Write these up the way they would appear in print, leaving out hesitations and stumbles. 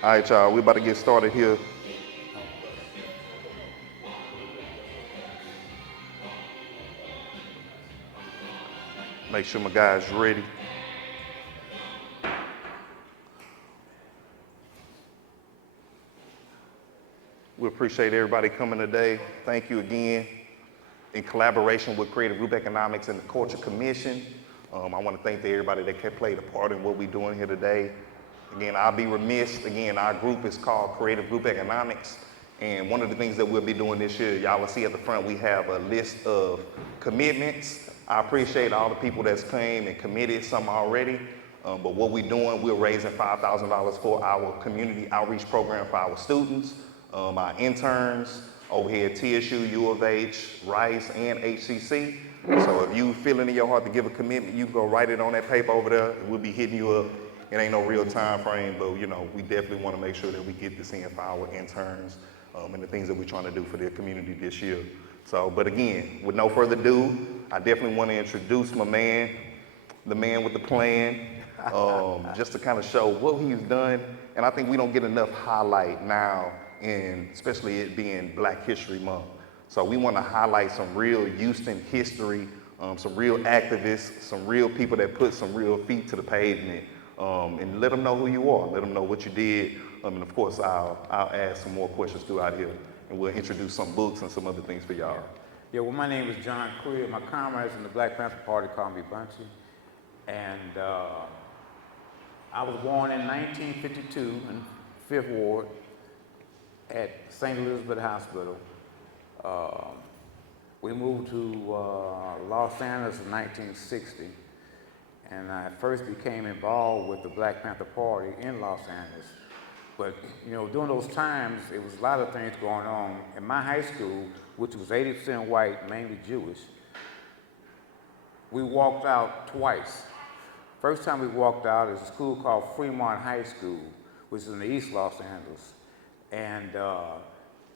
All right, y'all, we about to get started here. Make sure my guys ready. We appreciate everybody coming today. Thank you again. In collaboration with Creative Group Economics and the Culture Commission, I want to thank everybody that played a part in what we're doing here today. Again, I'll be remiss. Again, our group is called Creative Group Economics. And one of the things that we'll be doing this year, y'all will see at the front, we have a list of commitments. I appreciate all the people that's came and committed some already. But what we're doing, we're raising $5,000 for our community outreach program for our students, our interns over here at TSU, U of H, Rice, and HCC. So if you feel it in your heart to give a commitment, you can go write it on that paper over there. We'll be hitting you up. It ain't no real time frame, but we definitely want to make sure that we get this in for our interns and the things that we're trying to do for their community this year. So, but again, with no further ado, I definitely want to introduce my man, the man with the plan, just to kind of show what he's done. And I think we don't get enough highlight now, in especially it being Black History Month. So we want to highlight some real Houston history, some real activists, some real people that put some real feet to the pavement, and let them know who you are, let them know what you did. And of course, I'll ask some more questions throughout here, and we'll introduce some books and some other things for y'all. Yeah, well, my name is John Crear. My comrades in the Black Panther Party call me Bunchy. And I was born in 1952 in 5th Ward at St. Elizabeth Hospital. We moved to Los Angeles in 1960, and I first became involved with the Black Panther Party in Los Angeles. But, during those times, it was a lot of things going on. In my high school, which was 80% white, mainly Jewish, we walked out twice. First time we walked out is a school called Fremont High School, which is in the East Los Angeles. And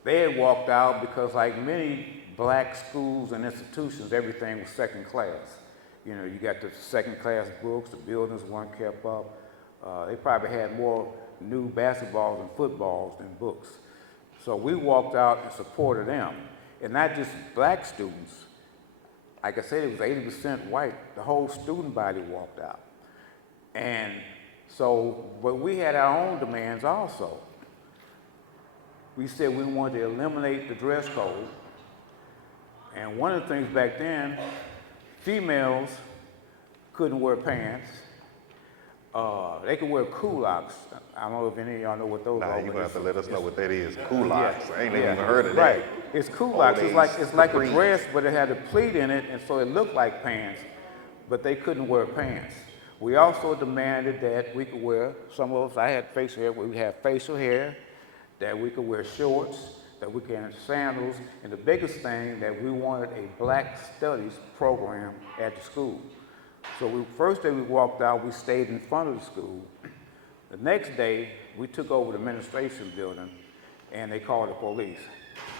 they had walked out because, like many black schools and institutions, everything was second class. You got the second class books, the buildings weren't kept up. They probably had more new basketballs and footballs than books. So we walked out and supported them. And not just black students. Like I said, it was 80% white. The whole student body walked out. And so, but we had our own demands also. We said we wanted to eliminate the dress code. And one of the things back then, females couldn't wear pants. They could wear culottes. I don't know if any of y'all know what those are. Nah, you're gonna have to let us know what that is. Culottes. I ain't even heard of that. Right. It's culottes. It's like a dress, but it had a pleat in it, and so it looked like pants, but they couldn't wear pants. We also demanded that we could wear, some of us, I had facial hair, we had facial hair, that we could wear shorts, that we could have sandals, and the biggest thing, that we wanted a Black Studies program at the school. So first day we walked out, we stayed in front of the school. The next day, we took over the administration building, and they called the police.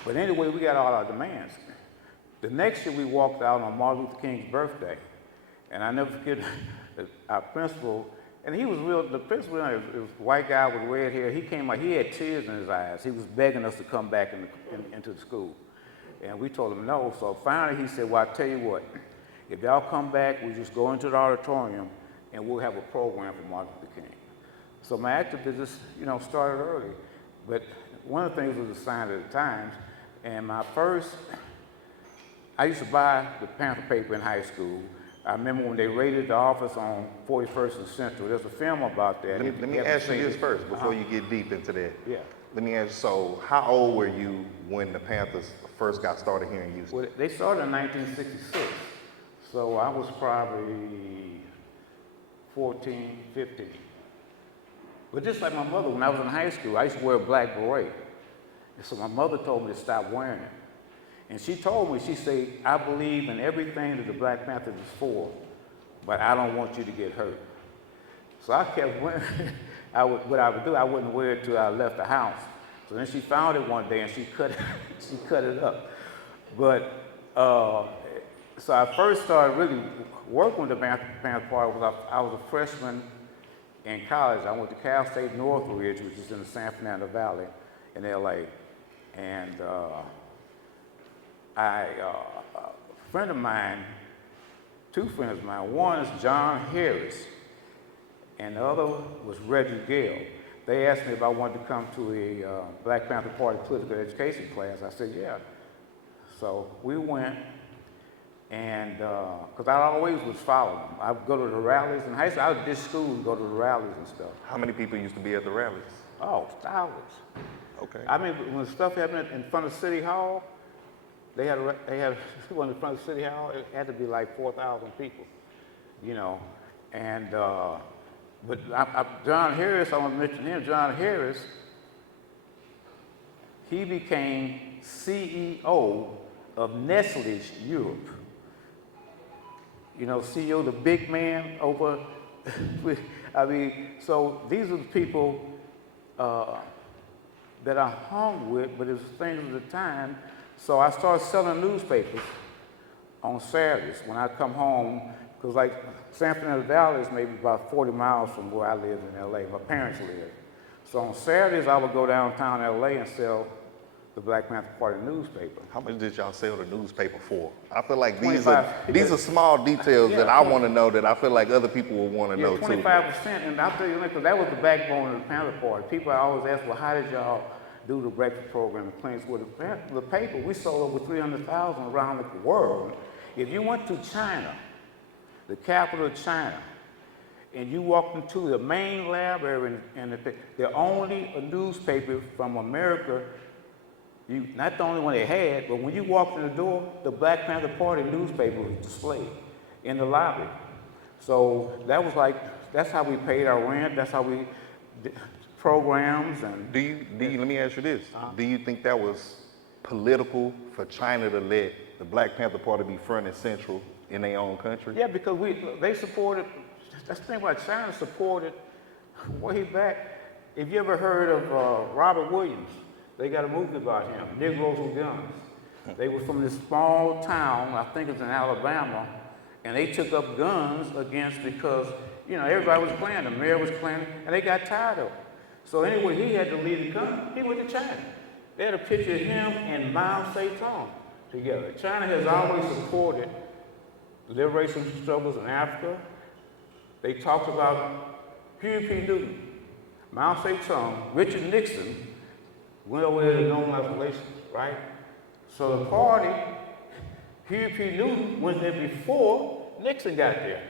But anyway, we got all our demands. The next year, we walked out on Martin Luther King's birthday, and I never forget our principal, and he was the principal, was a white guy with red hair. He came out, he had tears in his eyes. He was begging us to come back into the school. And we told him no, so finally he said, well, I'll tell you what, if y'all come back, we just go into the auditorium and we'll have a program for Martin Luther King. So my activism, started early. But one of the things was a sign of the times. And I used to buy the Panther paper in high school. I remember when they raided the office on 41st and Central. There's a film about that. Let me ask you this first before you get deep into that. Yeah. Let me ask you, so how old were you when the Panthers first got started here in Houston? Well, they started in 1966. So I was probably 14, 15. But just like my mother, when I was in high school, I used to wear a black beret. And so my mother told me to stop wearing it. And she told me, she said, I believe in everything that the Black Panthers is for, but I don't want you to get hurt. So I kept wearing it. What I would do, I wouldn't wear it till I left the house. So then she found it one day and she cut it up. But, so I first started really working with the Panther Party. I was a freshman in college, I went to Cal State Northridge, which is in the San Fernando Valley in LA. And a friend of mine, two friends of mine, one is John Harris, and the other was Reggie Gale. They asked me if I wanted to come to a Black Panther Party political education class. I said, yeah. So we went, and because I always was following them. I would go to the rallies in high school. I would ditch school and go to the rallies and stuff. How many people used to be at the rallies? Oh, thousands. Okay. I mean, when stuff happened in front of City Hall, they had one in front of City Hall. It had to be like 4,000 people, you know. And but John Harris, I want to mention him. John Harris, he became CEO of Nestle's Europe. You know, CEO, the big man over. I mean, so these are the people that I hung with, but it was things of the time. So I started selling newspapers on Saturdays when I come home, because like San Fernando Valley is maybe about 40 miles from where I lived in LA. My parents lived. So on Saturdays, I would go downtown LA and sell the Black Panther Party newspaper. How much did y'all sell the newspaper for? I feel like 25. these are small details Yeah, that I want to know, that I feel like other people will want to know too. 25%, and I'll tell you, because that was the backbone of the Panther Party. People always ask, well, how did y'all do the breakfast program in Queens? Well, the paper, we sold over 300,000 around the world. If you went to China, the capital of China, and you walked into the main library, and the only newspaper from America, not the only one they had, but when you walked in the door, the Black Panther Party newspaper was displayed in the lobby. So that was like, that's how we paid our rent, that's how we did programs. And let me ask you this. Do you think that was political for China to let the Black Panther Party be front and central in their own country? Yeah, because they supported, that's the thing about China, supported way back. If you ever heard of Robert Williams, they got a movie about him, Negroes with Guns. They were from this small town, I think it's in Alabama, and they took up guns because, you know, everybody was playing, the mayor was playing, and they got tired of it. So anyway, he had to leave the country. He went to China. They had a picture of him and Mao Zedong together. China has always supported liberation struggles in Africa. They talked about Huey P. Newton, Mao Zedong, Richard Nixon went over there to normalize relations, right? So the party, Huey P. Newton went there before Nixon got there.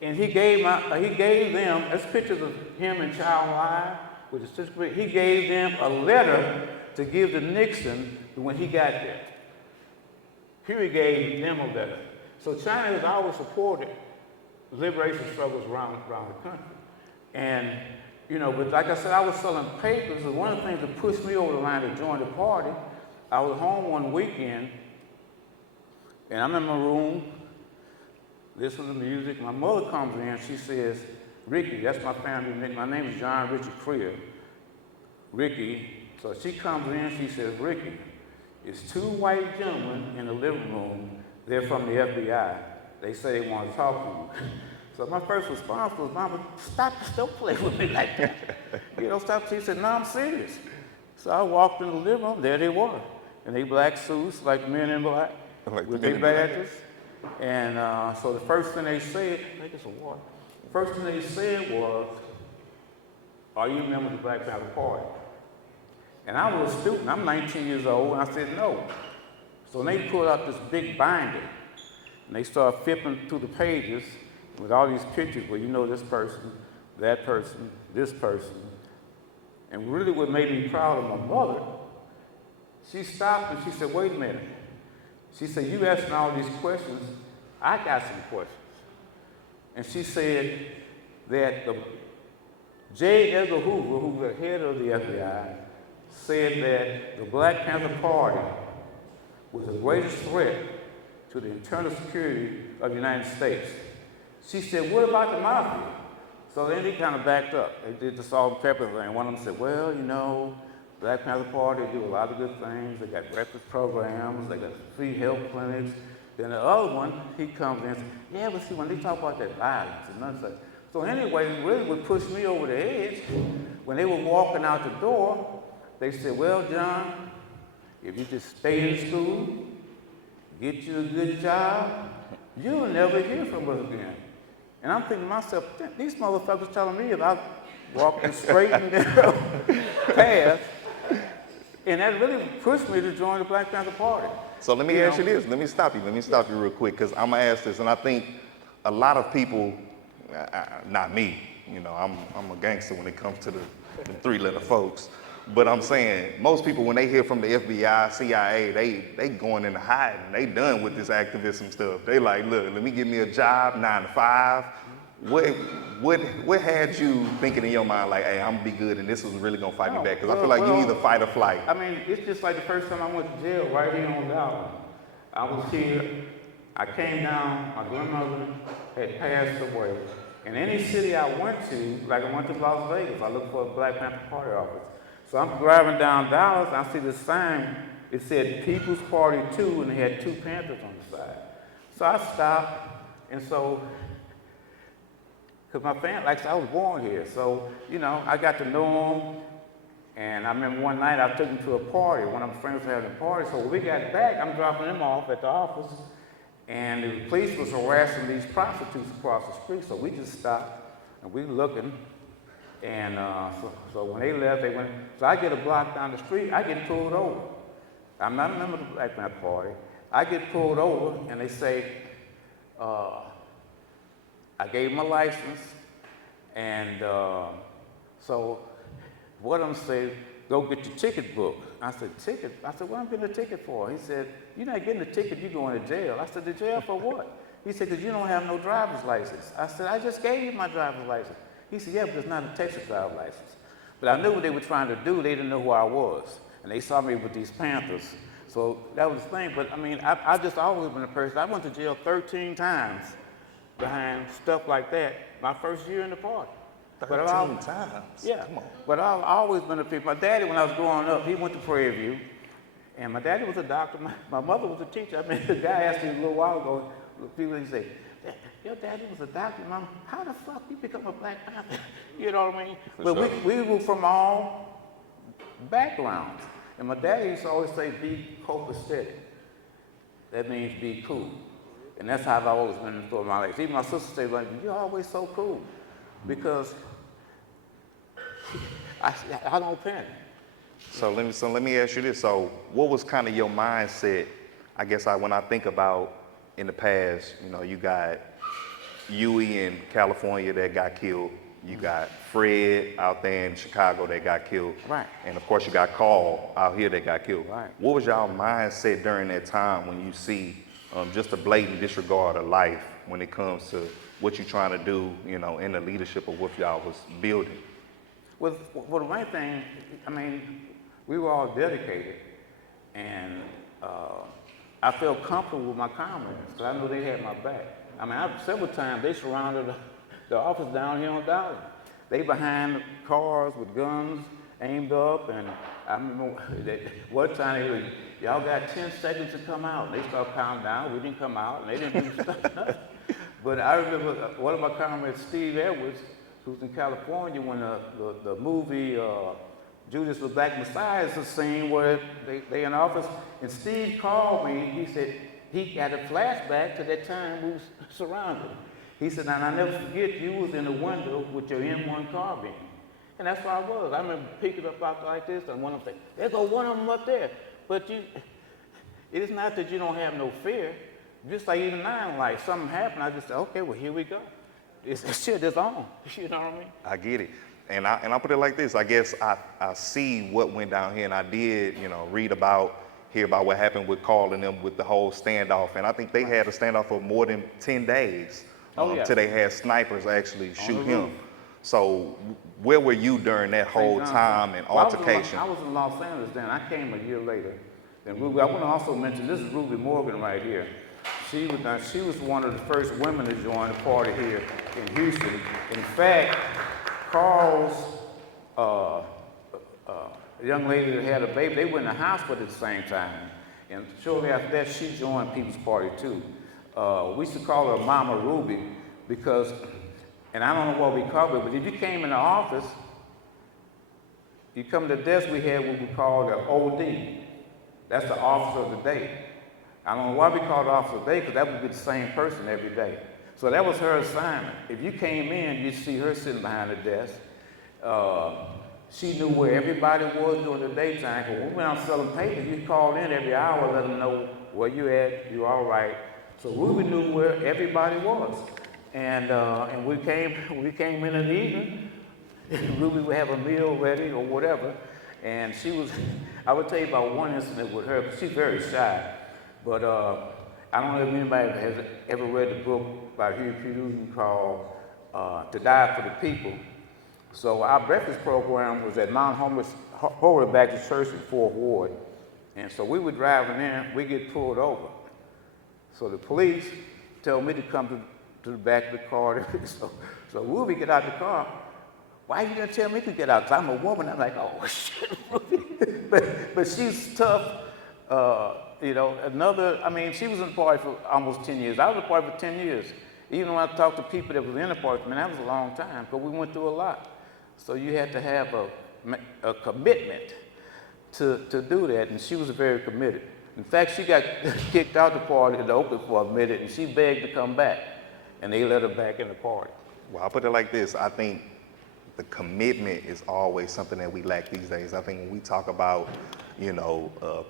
And he gave them, that's pictures of him and Child Live, with the 6th grade. He gave them a letter to give to Nixon when he got there. Huey gave them a letter. So China has always supported liberation struggles around the country. And, you know, but like I said, I was selling papers, and one of the things that pushed me over the line to join the party, I was home one weekend, and I'm in my room, listening to music. My mother comes in, she says, Ricky, that's my family name. My name is John Richard Crear. Ricky. So she comes in, she says, Ricky, it's two white gentlemen in the living room. They're from the FBI. They say they want to talk to you. So my first response was, Mama, stop, don't play with me like that. You know, stop. She said, no, I'm serious. So I walked in the living room, there they were. In their black suits, like men in black, with their badges. And so the first thing they said, make us some water. First thing they said was, are you a member of the Black Panther Party? And I was a student, I'm 19 years old, and I said no. So they pulled out this big binder, and they started flipping through the pages with all these pictures where you know this person, that person, this person. And really what made me proud of my mother, she stopped and she said, wait a minute. She said, you asking all these questions, I got some questions. And she said that J. Edgar Hoover, who was the head of the FBI, said that the Black Panther Party was the greatest threat to the internal security of the United States. She said, what about the mafia? So then they kind of backed up. They did the salt and pepper thing. One of them said, well, you know, Black Panther Party do a lot of good things. They got breakfast programs, they got free health clinics. Then the other one, he comes in and says, yeah, but see, when they talk about that violence and none such. So anyway, really what pushed me over the edge, when they were walking out the door, they said, well, John, if you just stay in school, get you a good job, you'll never hear from us again. And I'm thinking to myself, these motherfuckers telling me about walking straight and narrow path. And that really pushed me to join the Black Panther Party. So let me ask you this. Let me stop you real quick, because I'm gonna ask this, and I think a lot of people, not me, you know, I'm a gangster when it comes to the three-letter folks. But I'm saying, most people, when they hear from the FBI, CIA, they going into hiding. They done with this activism stuff. They like, look, let me get me a job, 9 to 5. What had you thinking in your mind like, hey, I'm gonna be good and this was really gonna fight me back? Because I feel like you either fight or flight. I mean, it's just like the first time I went to jail right here on Dallas. I was here, I came down, my grandmother had passed away. In any city I went to, like I went to Las Vegas, I looked for a Black Panther Party office. So I'm driving down Dallas, and I see this sign, it said People's Party 2, and they had 2 Panthers on the side. So I stopped, and so, because my family, like I was born here, so, you know, I got to know them, and I remember one night I took them to a party, one of my friends was having a party, so when we got back, I'm dropping them off at the office, and the police was harassing these prostitutes across the street, so we just stopped, and we looking. And so when they left, they went, so I get a block down the street, I get pulled over. I'm not a member of the Black Panther Party. I get pulled over and they say, I gave them a license. And so one of them said, go get your ticket book. I said, ticket? I said, what am I getting a ticket for? He said, you're not getting a ticket, you're going to jail. I said, to jail for what? He said, because you don't have no driver's license. I said, I just gave you my driver's license. He said, yeah, but it's not a Texas driver's license. But I knew what they were trying to do. They didn't know who I was. And they saw me with these Panthers. So that was the thing. But I mean, I've just always been a person. I went to jail 13 times behind stuff like that my first year in the party. 13 times? Yeah. Come on. But I've always been a people. My daddy, when I was growing up, he went to Prairie View. And my daddy was a doctor. My mother was a teacher. I mean, the guy asked me a little while ago, people, he said, your daddy was a doctor, Mom. How the fuck you become a Black Panther? You know what I mean? But sure. we were from all backgrounds. And my daddy used to always say, be copacetic. That means be cool. And that's how I've always been through my life. Even my sister said, like, you're always so cool. Because I don't panic. So let me ask you this. So what was kind of your mindset, I guess when I think about in the past, you know, you got Huey in California that got killed. You got Fred out there in Chicago that got killed. Right. And of course you got Carl out here that got killed. Right. What was y'all mindset during that time when you see just a blatant disregard of life when it comes to what you're trying to do, you know, in the leadership of what y'all was building? Well, the main thing, I mean, we were all dedicated. And I felt comfortable with my comrades because I knew they had my back. I mean, several times they surrounded the office down here on Dollar. They behind the cars with guns aimed up, and I remember that one time they were, y'all got 10 seconds to come out. And they started counting down. We didn't come out, and they didn't do stuff. But I remember one of my comrades, Steve Edwards, who's in California, when the movie Judas the Black Messiah is a scene where they in office, and Steve called me. He said he got a flashback to that time we was surrounded. He said, and I never forget, you was in the window with your M1 carbine. And that's where I was. I remember picking up out like this, and one of them said, there go one of them up there. But it is not that you don't have no fear. Just like even now in life, something happened, I just said, okay, well, here we go. It's shit is on. You know what I mean? I get it. And I put it like this. I guess I see what went down here, and I did, you know, hear about what happened with Carl and them with the whole standoff. And I think they had a standoff for more than 10 days till they had snipers actually shoot him. So where were you during that whole time and altercation? I was in Los Angeles then. I came a year later. Then Ruby, I want to also mention, this is Ruby Morgan right here. She was one of the first women to join the party here in Houston. In fact, Carl's young lady that had a baby, they were in the hospital at the same time. And shortly after that, she joined People's Party too. We used to call her Mama Ruby because And I don't know what we call it, but if you came in the office, you come to the desk, we had what we call the OD. That's the officer of the day. I don't know why we call it officer of the day, because that would be the same person every day. So that was her assignment. If you came in, you'd see her sitting behind the desk. She knew where everybody was during the daytime. When we went out selling papers, you called in every hour, let them know where you at, you all right. So we knew where everybody was. And we came in the evening, Ruby would have a meal ready or whatever. And she was, I would tell you about one incident with her, because she's very shy. But I don't know if anybody has ever read the book by Huey P. Newton called To Die for the People. So our breakfast program was at Mount Holy Baptist Church in Fourth Ward. And so we were driving in, we get pulled over. So the police told me to come to the back of the car. So Ruby get out the car. Why are you gonna tell me to get out? 'Cause I'm a woman. I'm like, oh shit, Ruby. but she's tough. You know, she was in the party for almost 10 years. I was in the party for 10 years. Even when I talked to people that was in the party, man, that was a long time, because we went through a lot. So you had to have a commitment to do that, and she was very committed. In fact, she got kicked out the party in the open for a minute, and she begged to come back, and they let her back in the party. Well, I'll put it like this. I think the commitment is always something that we lack these days. I think when we talk about,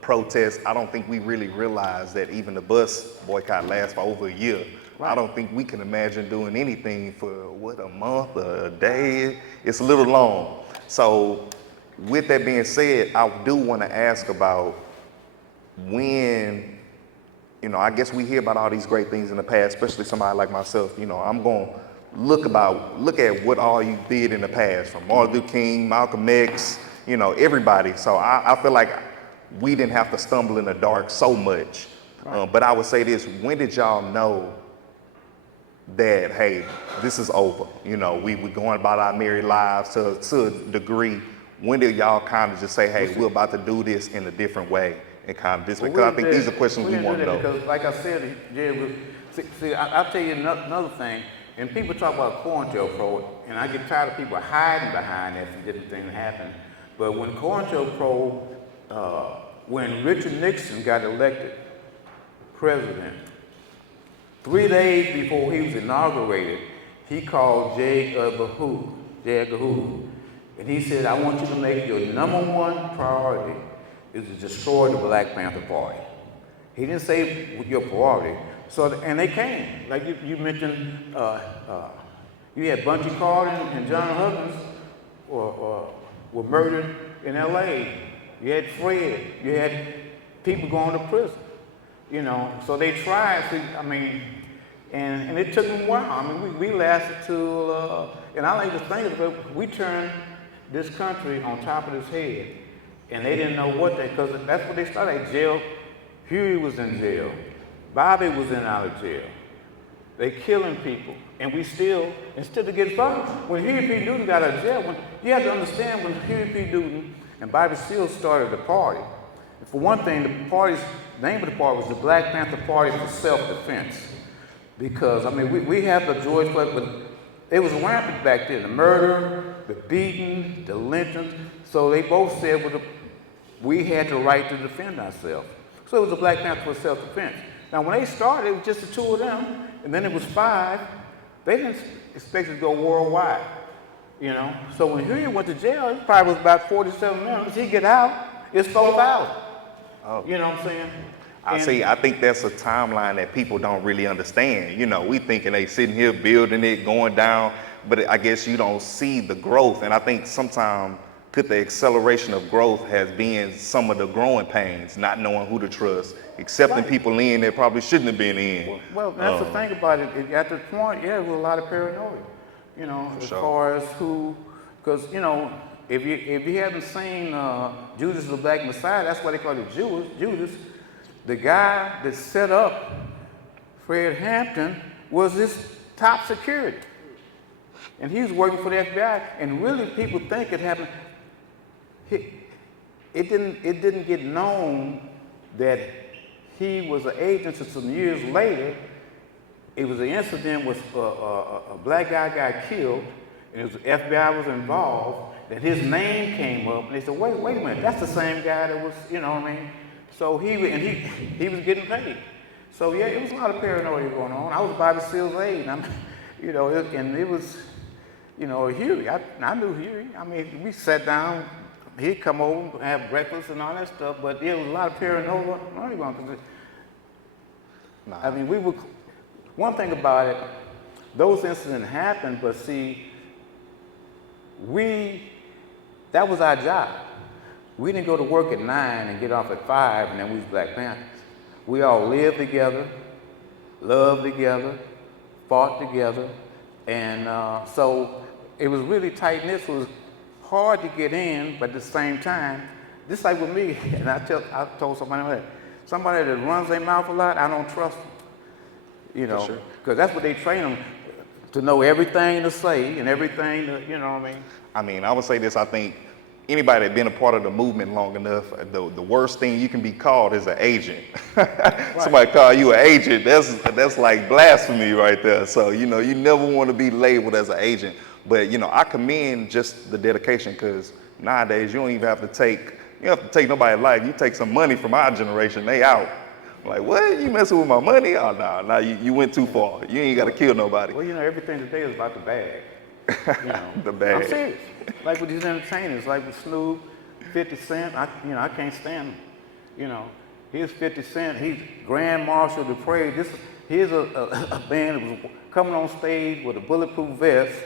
protests, I don't think we really realize that even the bus boycott lasts for over a year. Right. I don't think we can imagine doing anything for, a month or a day? It's a little long. So with that being said, I do want to ask about when, I guess we hear about all these great things in the past, especially somebody like myself. I'm going to look at what all you did in the past, from Martin Luther King, Malcolm X, everybody. So I feel like we didn't have to stumble in the dark so much. Right. But I would say this: when did y'all know that, hey, this is over? We were going about our married lives to a degree. When did y'all kind of just say, hey, we're about to do this in a different way, and kind of this? Because I think these are questions we want to know. Because, like I said, I'll tell you another thing. And people talk about COINTELPRO, and I get tired of people hiding behind that for different things happen. But when COINTELPRO, when Richard Nixon got elected president, 3 days before he was inaugurated, he called J. Edgar Hoover, and he said, I want you to make your #1 priority is to destroy the Black Panther Party. He didn't say your priority. And they came. Like you mentioned, you had Bunchy Carter and John Huggins were murdered in L.A. You had Fred. You had people going to prison. So they tried to, and it took them a while. We lasted till, and I like to think of it, we turned this country on top of its head, and they didn't know what because that's what they started. Jail. Huey was in jail. Bobby was in and out of jail. They killing people, and we still, instead of getting started, when Huey P. Newton got out of jail, you have to understand when Huey P. Newton and Bobby Seale started the party. For one thing, the name of the party was the Black Panther Party for Self-Defense. Because, we have the George Floyd, but it was rampant back then. The murder, the beating, the lynching. So they both said we had the right to defend ourselves. So it was the Black Panther for Self-Defense. Now, when they started, it was just the 2 of them, and then it was 5. They didn't expect it to go worldwide, So when Huey went to jail, it probably was about 47 minutes. He get out, it's 4,000. Oh. You know what I'm saying? I think that's a timeline that people don't really understand. We thinking they sitting here building it, going down, but I guess you don't see the growth. And I think sometimes the acceleration of growth has been some of the growing pains, not knowing who to trust, accepting people in that probably shouldn't have been in. Well, that's the thing about it. At the point, there was a lot of paranoia, as far as who, because, if you haven't seen Judas the Black Messiah, that's why they call it Judas. The guy that set up Fred Hampton was his top security. And he was working for the FBI, and really people think it happened. It didn't get known that he was an agent until some years later it was an incident with a black guy got killed, and it was, the FBI was involved, that his name came up, and they said, wait a minute, that's the same guy that was, you know what I mean? So he was getting paid. So yeah, it was a lot of paranoia going on. I was Bobby Seale's aide, and I'm, you know, and it was, you know, Huey. I knew Huey. I mean, we sat down. He'd come over, have breakfast and all that stuff. But there was a lot of paranoia going on. I mean, we were. One thing about it, those incidents happened, but see, that was our job. We didn't go to work at 9 and get off at 5, and then we was Black Panthers. We all lived together, loved together, fought together, and so it was really tight-knit. So it was hard to get in, but at the same time, just like with me, and I told somebody that runs their mouth a lot, I don't trust them. You know, because that's what they train them to know everything to say and everything to, you know what I mean? I mean, I would say this, I think anybody that's been a part of the movement long enough, the worst thing you can be called is an agent. Right. Somebody call you an agent, that's like blasphemy right there. So, you know, you never want to be labeled as an agent. But, you know, I commend just the dedication, because nowadays you don't even have to take nobody's life. You take some money from our generation, they out. Like, what? You messing with my money? Oh, no, you went too far. You ain't got to kill nobody. Well, you know, everything today is about the bag. You know, the bag. I'm serious. Like with these entertainers, like with Snoop, 50 Cent, I can't stand them. You know, here's 50 Cent, he's Grand Marshal the Parade. Here's a band that was coming on stage with a bulletproof vest,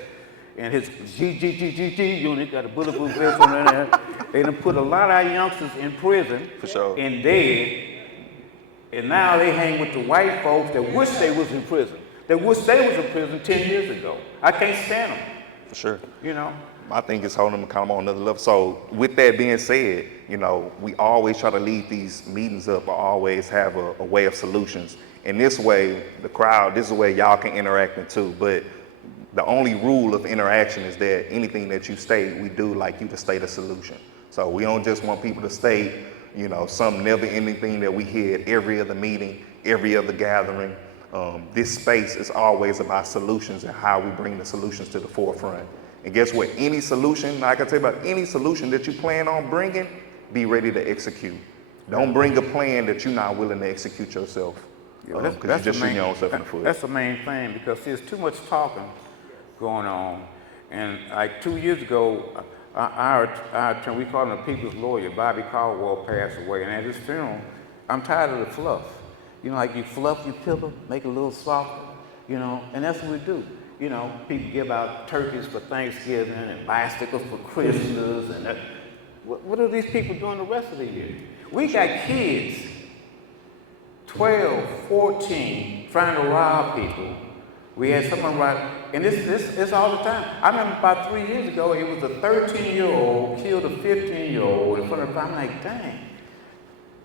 and his GGGGG unit got a bulletproof vest on there. They done put a lot of our youngsters in prison. For sure. And dead. And now they hang with the white folks that wish they was in prison. That wish they was in prison 10 years ago. I can't stand them. For sure. You know? I think it's holding them kind of on another level. So with that being said, you know, we always try to lead these meetings up or always have a way of solutions. And this way, the crowd, this is where y'all can interact in too. But the only rule of interaction is that anything that you state, we do like you to state a solution. So we don't just want people to state, you know, some never-ending thing that we hear at every other meeting, every other gathering. This space is always about solutions and how we bring the solutions to the forefront. And guess what? Any solution, I can tell you about any solution that you plan on bringing, be ready to execute. Don't bring a plan that you're not willing to execute yourself. Because you're just shooting your own self in the foot. That's the main thing, because there's too much talking going on. And like 2 years ago, our attorney, we call him the people's lawyer, Bobby Caldwell, passed away. And at his funeral, I'm tired of the fluff. You know, like you fluff your pillow, make it a little softer, you know, and that's what we do. You know, people give out turkeys for Thanksgiving and bicycles for Christmas. And that. What are these people doing the rest of the year? We got kids, 12, 14, trying to rob people. We had someone rob, and this all the time. I remember about 3 years ago, it was a 13-year-old killed a 15-year-old in front of the, I'm like, dang.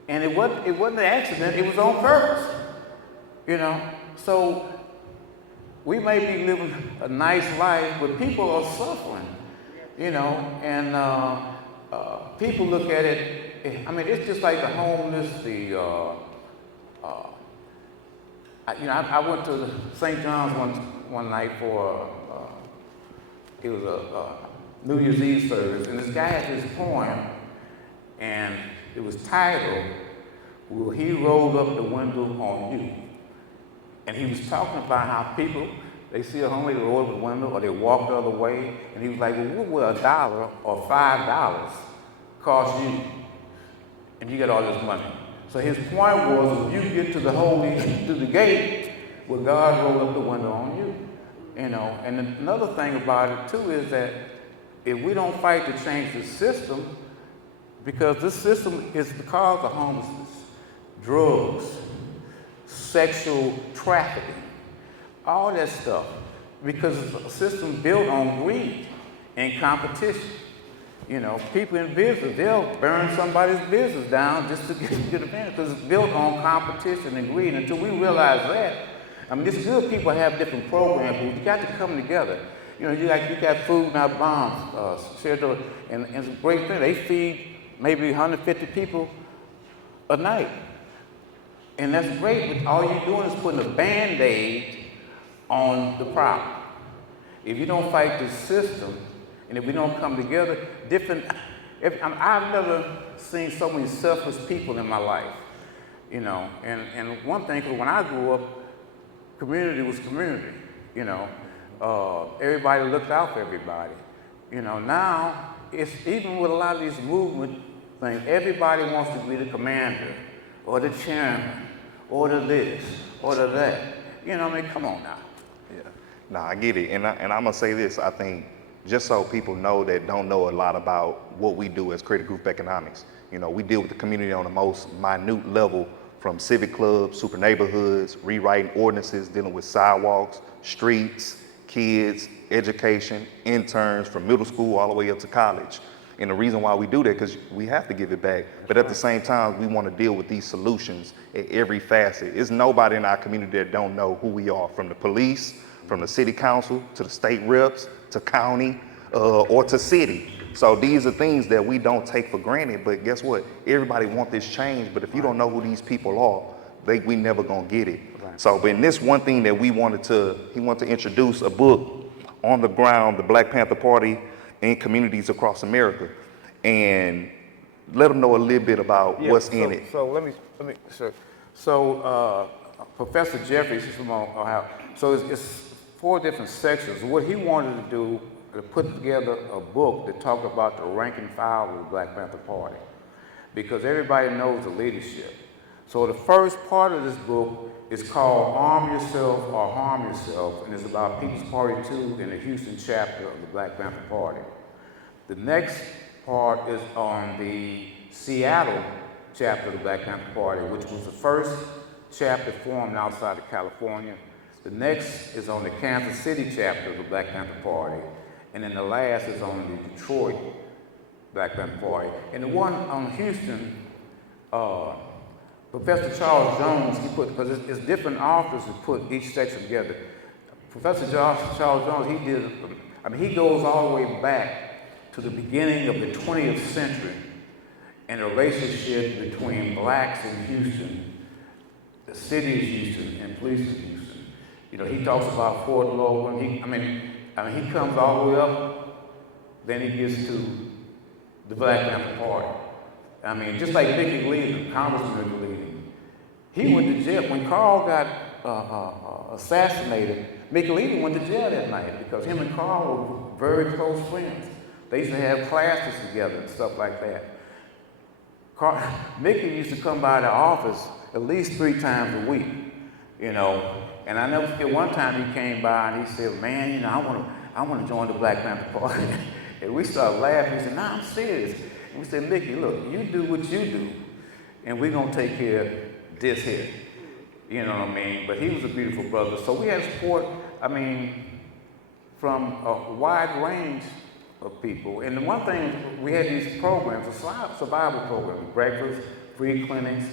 And it wasn't an accident, it was on purpose, you know? So we may be living a nice life, but people are suffering, you know? And people look at it, I mean, it's just like the homeless, I went to St. John's one night for, it was a New Year's Eve service, and this guy had this poem, and it was titled, "Will He Roll Up the Window on You?" And he was talking about how people, they see a homeless, they roll up the window, or they walk the other way, and he was like, well, what would $1 or $5 cost you? And you got all this money. So his point was, if you get to the gate, will God roll up the window on you? You know, and another thing about it too is that if we don't fight to change the system, because this system is the cause of homelessness, drugs, sexual trafficking, all that stuff, because it's a system built on greed and competition. You know, people in business, they'll burn somebody's business down just to get advantage, because it's built on competition and greed. Until we realize that, I mean, it's good people have different programs, but you got to come together. You know, you got Food Not Bombs, and it's a great thing. They feed maybe 150 people a night. And that's great, but all you're doing is putting a Band-Aid on the problem. If you don't fight the system, and if we don't come together, I've never seen so many selfless people in my life, you know. And one thing, 'cause when I grew up, community was community, you know. Everybody looked out for everybody. You know, now, it's even with a lot of these movement things, everybody wants to be the commander, or the chairman, or the this, or the that. You know, I mean, come on now. Yeah, no, I get it, and I'm gonna say this. I think just so people know that don't know a lot about what we do as Creative Group Economics. You know, we deal with the community on the most minute level, from civic clubs, super neighborhoods, rewriting ordinances, dealing with sidewalks, streets, kids, education, interns from middle school all the way up to college. And the reason why we do that, because we have to give it back. But at the same time, we want to deal with these solutions at every facet. There's nobody in our community that don't know who we are, from the police, from the city council, to the state reps, to county, or to city. So these are things that we don't take for granted, but guess what? Everybody wants this change, but if you don't know who these people are, we never gonna get it. Right. So, but in this one thing that he wanted to introduce a book on the ground, the Black Panther Party in communities across America, and let them know a little bit about what's in it. So let me, sure. So Professor Jeffries is from Ohio. So it's 4 different sections. What he wanted to do, to put together a book that talked about the rank and file of the Black Panther Party, because everybody knows the leadership. So the first part of this book is called Arm Yourself or Harm Yourself, and it's about People's Party 2 in the Houston chapter of the Black Panther Party. The next part is on the Seattle chapter of the Black Panther Party, which was the first chapter formed outside of California. The next is on the Kansas City chapter of the Black Panther Party. And then the last is on the Detroit Black Panther Party. And the one on Houston, Professor Charles Jones, he put, because it's different authors who put each section together. Professor Charles Jones, he goes all the way back to the beginning of the 20th century and the relationship between blacks in Houston, the city of Houston, and police in Houston. You know, he talks about Fort Logan. He comes all the way up, then he gets to the Black Panther Party. I mean, just like Mickey Lee, Congressman Mickey Lee, he went to jail. When Carl got assassinated, Mickey Lee went to jail that night because him and Carl were very close friends. They used to have classes together and stuff like that. Mickey used to come by the office at least 3 times a week, you know. And I never forget one time he came by and he said, "Man, you know, I want to join the Black Panther Party." And we started laughing. He said, "No, I'm serious." And we said, "Mickey, look, you do what you do, and we're gonna take care of this here." You know what I mean? But he was a beautiful brother. So we had support, from a wide range of people. And the one thing, we had these programs, a survival program, breakfast, free clinics.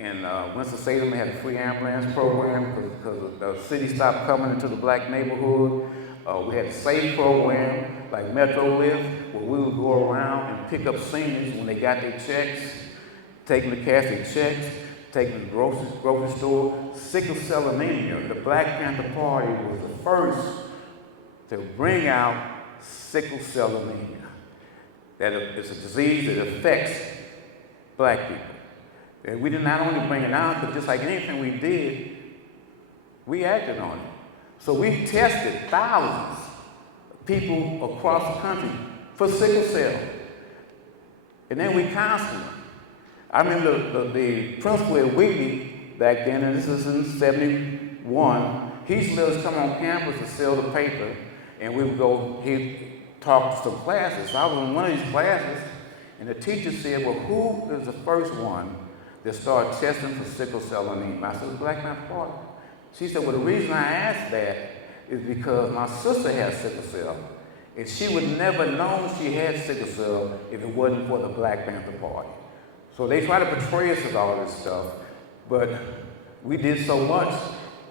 In Winston-Salem, we had a free ambulance program because the city stopped coming into the black neighborhood. We had a SAFE program, like Metro Lift, where we would go around and pick up seniors when they got their checks, take them to cash their checks, take them to the grocery store. Sickle cell anemia, the Black Panther Party was the first to bring out sickle cell anemia. That it's a disease that affects black people. And we did not only bring it out, but just like anything we did, we acted on it. So we tested thousands of people across the country for sickle cell. And then we counseled them. I remember the principal at Wheatley back then, and this is in '71, he used to let us come on campus to sell the paper, and we would go, he'd talk to some classes. So I was in one of these classes, and the teacher said, "Well, who is the first one that started testing for sickle cell anemia?" I said, "The Black Panther Party." She said, "Well, the reason I asked that is because my sister has sickle cell, and she would never know she had sickle cell if it wasn't for the Black Panther Party." So they try to portray us as all this stuff, but we did so much.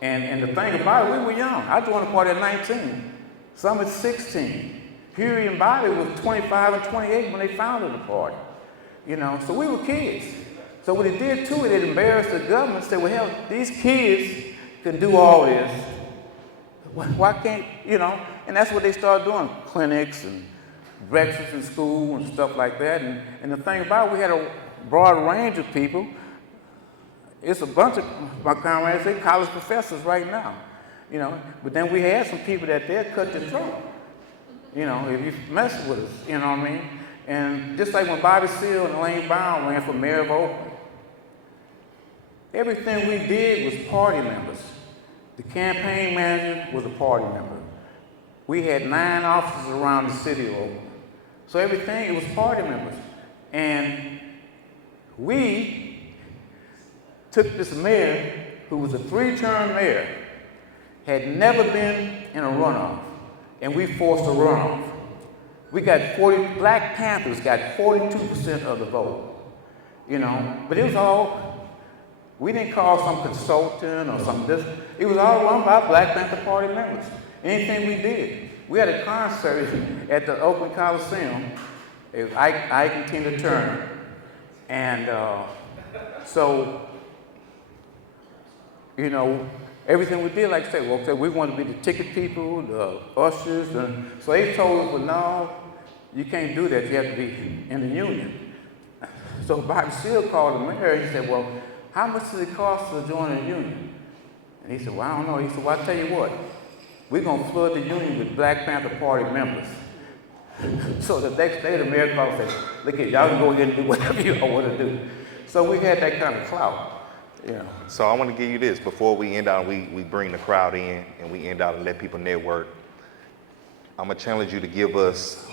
And the thing about it, we were young. I joined the party at 19, some at 16. Huey and Bobby was 25 and 28 when they founded the party. You know, so we were kids. So what it did too, it embarrassed the government, said, "Well, hell, these kids can do all this, Why can't, and that's what they started doing, clinics and breakfast in school and stuff like that. And the thing about it, we had a broad range of people. It's a bunch of my comrades, they college professors right now, But then we had some people that they'll cut your throat, if you mess with us, you know what I mean? And just like when Bobby Seale and Elaine Brown ran for mayor of Oakland, everything we did was party members. The campaign manager was a party member. We had 9 offices around the city of Oakland. So everything, it was party members. And we took this mayor, who was a 3-term mayor, had never been in a runoff, and we forced a runoff. We got Black Panthers got 42% of the vote, But it was all, we didn't call some consultant or some this. It was all run by Black Panther Party members. Anything we did. We had a concert at the Oakland Coliseum, Ike and Tina Turner. And so, everything we did, like I said, okay, we wanted to be the ticket people, the ushers. So they told us, well, no, you can't do that. You have to be in the union. So Bobby Seale called the mayor and he said, well, how much does it cost to join a union? And he said, well, I don't know. He said, well, I'll tell you what. We're going to flood the union with Black Panther Party members. So the next day, the mayor called and said, look here, y'all can go ahead and do whatever you want to do. So we had that kind of clout. So I want to give you this. Before we end out, we bring the crowd in and we end out and let people network. I'm going to challenge you to give us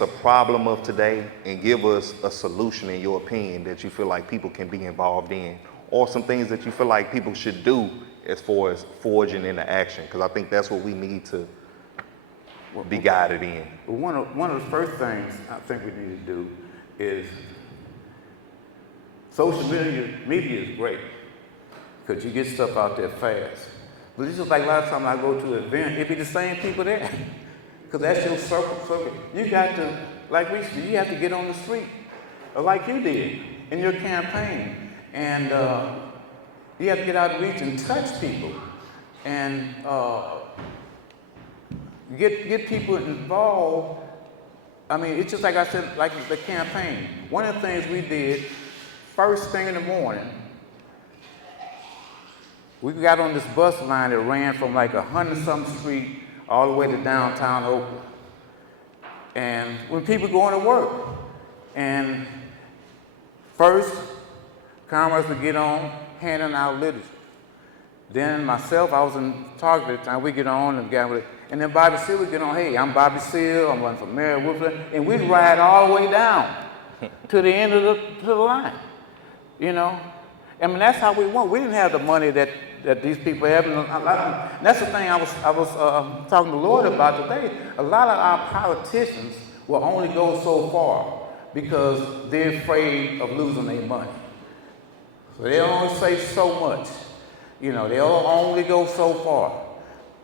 a problem of today and give us a solution in your opinion that you feel like people can be involved in, or some things that you feel like people should do as far as forging into action, because I think that's what we need to be guided in. One of the first things I think we need to do is, social media is great because you get stuff out there fast. But it's just like a lot of times I go to an event, it be the same people there. Because that's your circle. You got to, like recently, you have to get on the street, like you did in your campaign. And you have to get out and reach and touch people. And get people involved. I mean, it's just like I said, like the campaign. One of the things we did, first thing in the morning, we got on this bus line that ran from like 100-something street all the way to downtown Oakland. And when people going to work, and first, comrades would get on handing out literature. Then myself, I was in Target at the time, we get on and then Bobby Seale would get on, hey, I'm Bobby Seale, I'm running for mayor of Woodford, and we'd ride all the way down to the end of the line, I mean, that's how we went. We didn't have the money that these people have. And that's the thing I was talking to Lord about today. A lot of our politicians will only go so far because they're afraid of losing their money. So they only say so much. They'll only go so far.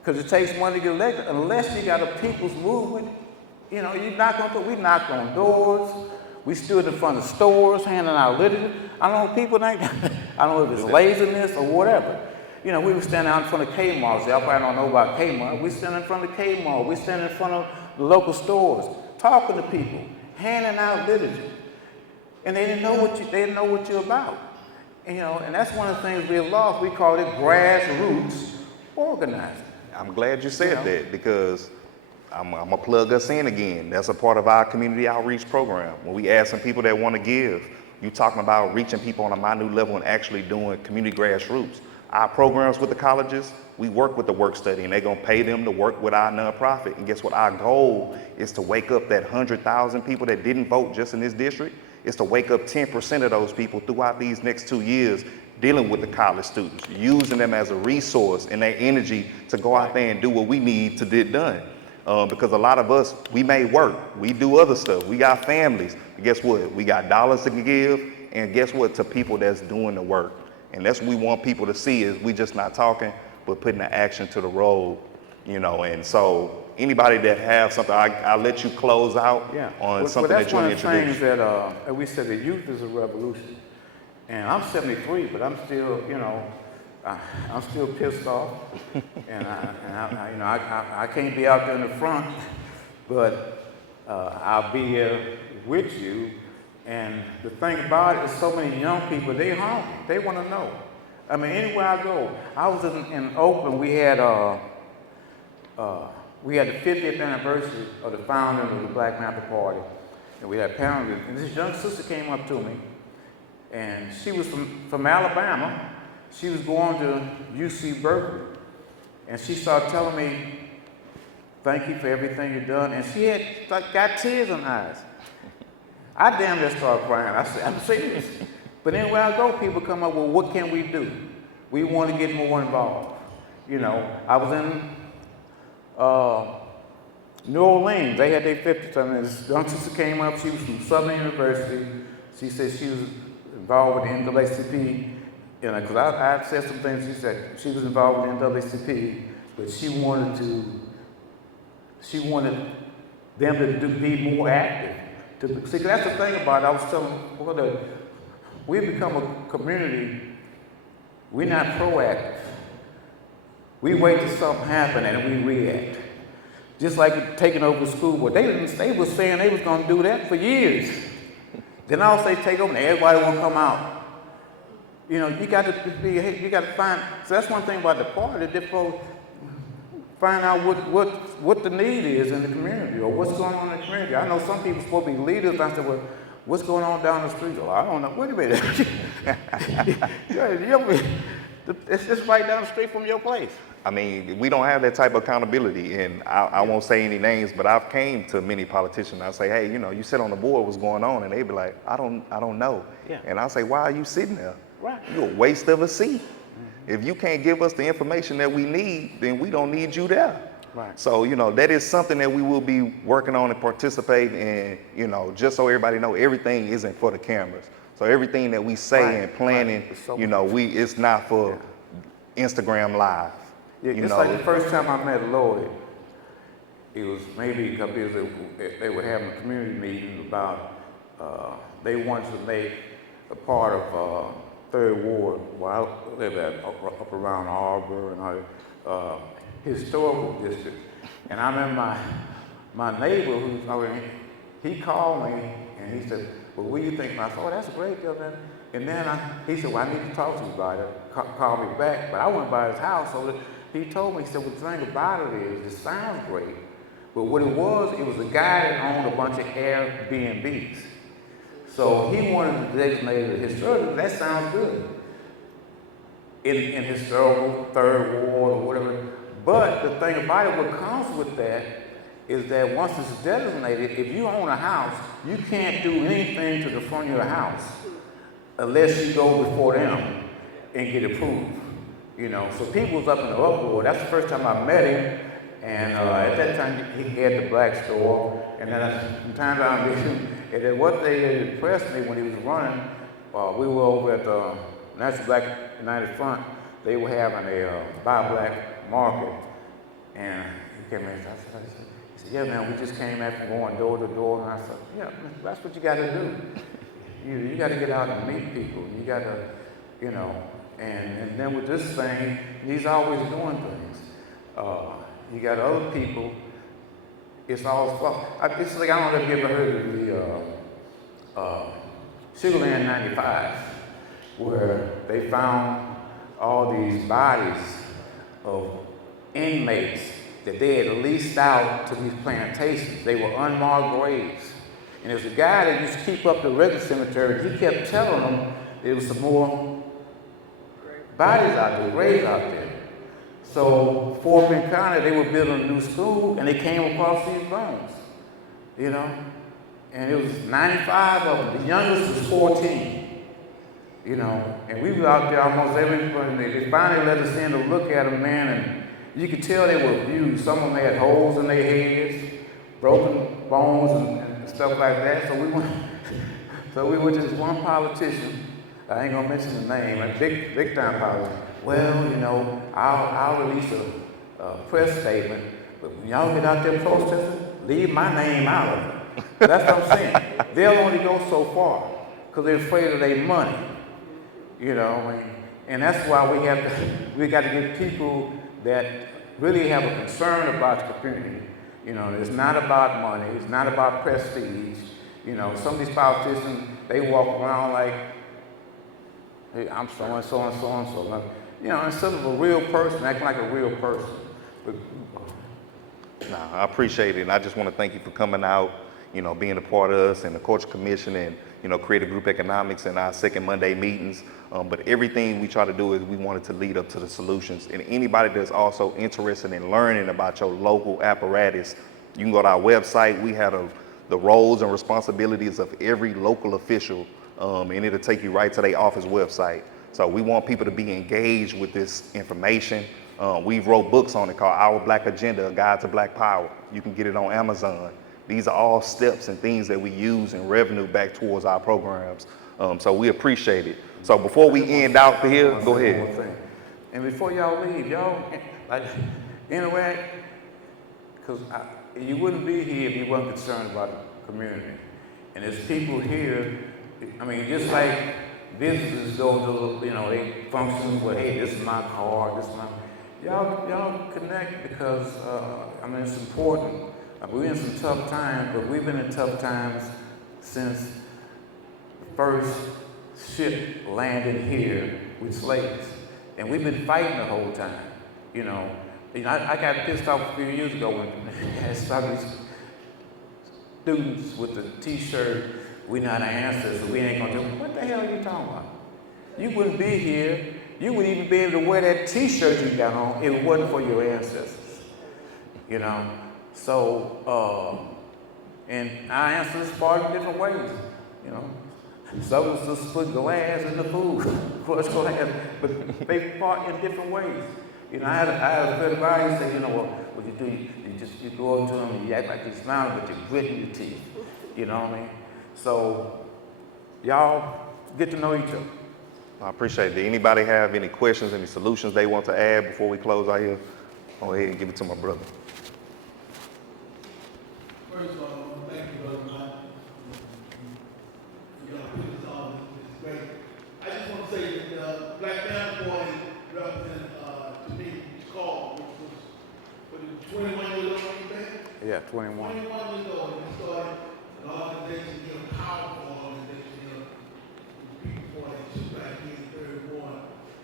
Because it takes money to get elected. Unless you got a people's movement, we knocked on doors. We stood in front of stores handing out literature. I don't know, people think, I don't know if it's laziness or whatever. We were standing out in front of Kmart. Y'all probably don't know about Kmart. We stand in front of Kmart. We stand in front of the local stores, talking to people, handing out literature. And they didn't know what you're about. And that's one of the things we lost. We called it grassroots organizing. I'm glad you said that, because I'm going to plug us in again. That's a part of our community outreach program. When we ask some people that want to give, you talking about reaching people on a minute level and actually doing community grassroots. Our programs with the colleges, we work with the work study, and they're going to pay them to work with our nonprofit. And guess what? Our goal is to wake up that 100,000 people that didn't vote just in this district, is to wake up 10% of those people throughout these next 2 years dealing with the college students, using them as a resource and their energy to go out there and do what we need to get done. Because a lot of us, we may work, we do other stuff, we got families. And guess what? We got dollars to give, and guess what? To people that's doing the work. And that's what we want people to see, is we just not talking, but putting the action to the road, And so anybody that have something, I'll let you close out on something that you want to introduce. That's one of the things that we said, the youth is a revolution. And I'm 73, but I'm still, I'm still pissed off, and I can't be out there in the front, but I'll be here with you. And the thing about it is, so many young people, they hungry. They want to know. I mean, anywhere I go. I was in Oakland. We had the 50th anniversary of the founding of the Black Panther Party, and we had panels. And this young sister came up to me, and she was from Alabama. She was going to UC Berkeley, and she started telling me, "Thank you for everything you've done." And she had got tears in her eyes. I damn near started crying. I said, "I'm serious." But anywhere I go, people come up, "Well, what can we do? We want to get more involved." You know, I was in New Orleans. They had their 50th. And this young sister came up. She was from Southern University. She said she was involved with the NAACP. You know, because I said some things. She said she was involved with the NAACP, but she wanted them to be more active. See, that's the thing about it. I was telling them, that we become a community. We're not proactive. We wait till something happens and we react. Just like taking over the school board. They were saying they was going to do that for years. Then all say take over and everybody want to come out. You know, you got to find. So that's one thing about the party. They find out what the need is in the community or what's going on in the community. I know some people are supposed to be leaders. I said, "Well, what's going on down the street?" "Oh, I don't know." "Wait a minute." It's just right down the street from your place. I mean, we don't have that type of accountability, and I won't say any names, but I've came to many politicians. I say, "Hey, you know, you sit on the board, what's going on?" And they be like, I don't know." Yeah. And I say, "Why are you sitting there? Right. You're a waste of a seat. If you can't give us the information that we need, then we don't need you there." Right. So, you know, that is something that we will be working on and participating in, you know, just so everybody know everything isn't for the cameras. So everything that we say and planning, you know, it's not for Instagram Live. Yeah, it's like the first time I met Lloyd, it was maybe because they were having a community meeting about, they wanted to make a part of Third Ward, where I live at, up around Arbor and all, historical district. And I remember my neighbor, he called me and he said, "Well, what do you think?" And I said, "Oh, that's a great deal, man." And then he said, "Well, I need to talk to you about it." Call me back. But I went by his house, so he told me, he said, "Well, the thing about it is, it sounds great, but what it was a guy that owned a bunch of Airbnbs. So he wanted to designate it historical." That sounds good. In historical, Third Ward or whatever. But the thing about it, what comes with that is that once it's designated, if you own a house, you can't do anything to the front of your house unless you go before them and get approved. You know, so people was up in the uproar. That's the first time I met him. And at that time, he had the black store. And then from time to time, and then what they impressed me when he was running, we were over at the National Black United Front. They were having a buy black market. And he came in and said, "Yeah, man, we just came after going door to door." And I said, "Yeah, that's what you got to do. You got to get out and meet people. You got to, you know." And then with this thing, he's always doing things. You got other people. It's all fun. It's like, I don't know if you ever heard of the Sugarland 95, where they found all these bodies of inmates that they had leased out to these plantations. They were unmarked graves. And there's a guy that used to keep up the regular cemetery. He kept telling them there was some more bodies out there, graves out there. So Fort Bend County, they were building a new school, and they came across these bones, you know. And it was 95 of them. The youngest was 14, you know. And we were out there almost every Monday. They finally let us in to look at them, man, and you could tell they were abused. Some of them had holes in their heads, broken bones, and stuff like that. So we went to this one politician. I ain't gonna mention the name, a big time politician. "Well, you know, I'll release a press statement, but when y'all get out there protesting, leave my name out of it." That's what I'm saying. They'll only go so far because they're afraid of their money. You know, And that's why we got to get people that really have a concern about the community. You know, it's not about money, it's not about prestige. You know, some of these politicians, they walk around like, hey, I'm so and so and so and so. You know, instead of a real person, acting like a real person. But, Nah, I appreciate it, and I just want to thank you for coming out, you know, being a part of us and the Culture Commission and, you know, Creative Group Economics and our second Monday meetings. But everything we try to do is we wanted to lead up to the solutions. And anybody that's also interested in learning about your local apparatus, you can go to our website. We have the roles and responsibilities of every local official, and it'll take you right to their office website. So we want people to be engaged with this information. We've wrote books on it called Our Black Agenda, A Guide to Black Power. You can get it on Amazon. These are all steps and things that we use in revenue back towards our programs. So we appreciate it. So before we end out here, go ahead. And before y'all leave, y'all, like, interact, because you wouldn't be here if you weren't concerned about the community. And there's people here, I mean, just like businesses go to, you know, they function where, hey, this is my car, this is my, y'all connect because, I mean, it's important. We're in some tough times, but we've been in tough times since the first ship landed here with slaves. And we've been fighting the whole time, you know. I got pissed off a few years ago when I saw these students with the t-shirt, "We not our ancestors, we ain't gonna do it." What the hell are you talking about? You wouldn't be here, you wouldn't even be able to wear that t-shirt you got on if it wasn't for your ancestors, you know. So, and our ancestors fought in different ways, you know. Some of us just put glass in the food, crushed glass, but they fought in different ways. You know, I had a good guy who said, you know, what you do, you go up to them and you act like you're smiling, but you're gritting your teeth. You know what I mean? So, y'all get to know each other. I appreciate it. Anybody have any questions, any solutions they want to add before we close out here? Go ahead and give it to my brother. First of all, thank you very much. You know, this all is great. I just want to say that the Black Panther Party represents, to me, it's called, which was 21 years old, you think? Yeah, 21. 21 years old, and it started an organization, a powerful organization.